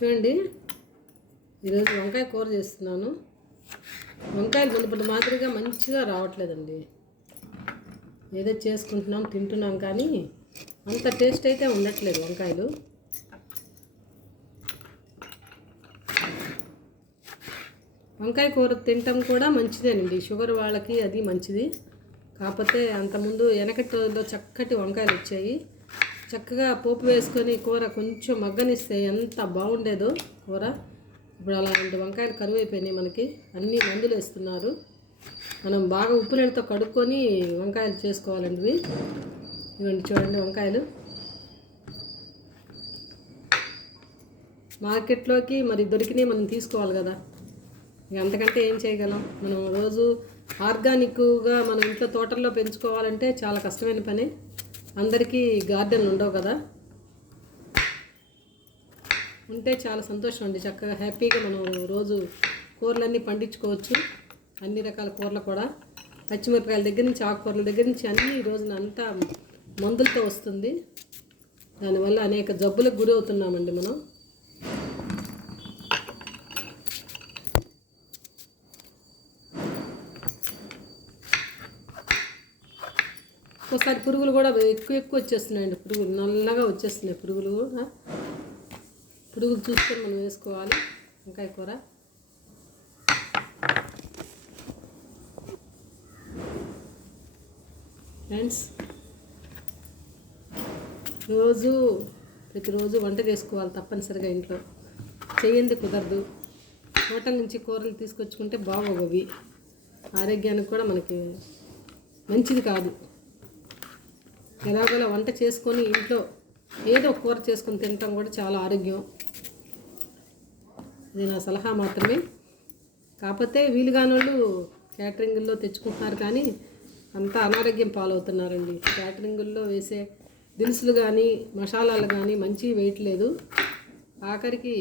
చూడండి, ఈరోజు వంకాయ కూర చేస్తున్నాను. వంకాయలు మునుపటి మాదిరిగా మంచిగా రావట్లేదండి. ఏదో చేసుకుంటున్నాం తింటున్నాం కానీ అంత టేస్ట్ అయితే ఉండట్లేదు వంకాయలు. వంకాయ కూర తినటం కూడా మంచిదేనండి, షుగర్ వాళ్ళకి అది మంచిది. కాకపోతే అంతకుముందు వెనకటి రోజుల్లో చక్కటి వంకాయలు వచ్చాయి. చక్కగా పోపు వేసుకొని కూర కొంచెం మగ్గనిస్తే ఎంత బాగుండేదో కూర. ఇప్పుడు అలాంటి వంకాయలు కరువైపోయినాయి మనకి, అన్నీ మందులు వేస్తున్నారు. మనం బాగా ఉప్పు నీళ్ళతో కడుక్కొని వంకాయలు చేసుకోవాలండి. ఇవన్నీ చూడండి వంకాయలు. మార్కెట్లోకి మరి దొరికినాయి, మనం తీసుకోవాలి కదా. ఇక అంతకంటే ఏం చేయగలం. మనం రోజు ఆర్గానిక్గా మనం ఇంట్లో తోటల్లో పెంచుకోవాలంటే చాలా కష్టమైన పని. అందరికీ గార్డెన్లు ఉండవు కదా. ఉంటే చాలా సంతోషం అండి. చక్కగా హ్యాపీగా మనం రోజు కూరలన్నీ పండించుకోవచ్చు. అన్ని రకాల కూరలు కూడా, పచ్చిమిరపకాయల దగ్గర నుంచి ఆకుకూరల దగ్గర నుంచి అన్ని రోజున అంతా మందులతో వస్తుంది. దానివల్ల అనేక జబ్బులకు గురి అవుతున్నామండి మనం. ఒకసారి పురుగులు కూడా ఎక్కువ వచ్చేస్తున్నాయండి. పురుగులు నల్లగా వచ్చేస్తున్నాయి. పురుగులు చూసుకొని మనం వేసుకోవాలి వంకాయ కూర. ఫ్రెండ్స్, ప్రతిరోజు వంట చేసుకోవాలి తప్పనిసరిగా. ఇంట్లో చేయండి కుదరదు. హోటల్ నుంచి కూరలు తీసుకొచ్చుకుంటే బాగోవి, ఆరోగ్యానికి కూడా మనకి మంచిది కాదు. ఎలాగోలా వంట చేసుకొని ఇంట్లో ఏదో కూర చేసుకొని తినటం కూడా చాలా ఆరోగ్యం. ఇది నా సలహా మాత్రమే. కాకపోతే వీలుగాని వాళ్ళు క్యాటరింగుల్లో తెచ్చుకుంటున్నారు కానీ అంతా అనారోగ్యం పాలవుతున్నారండి. క్యాటరింగుల్లో వేసే దినుసులు కానీ మసాలాలు కానీ మంచి వేయట్లేదు. ఆఖరికి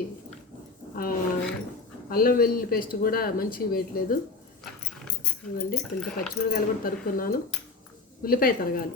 అల్లం వెల్లుల్లి పేస్ట్ కూడా మంచి వేయట్లేదు. ఇవ్వండి, కొంచెం పచ్చిమిరకాయలు కూడా తరుక్కున్నాను. ఉల్లిపాయ తరగాలి.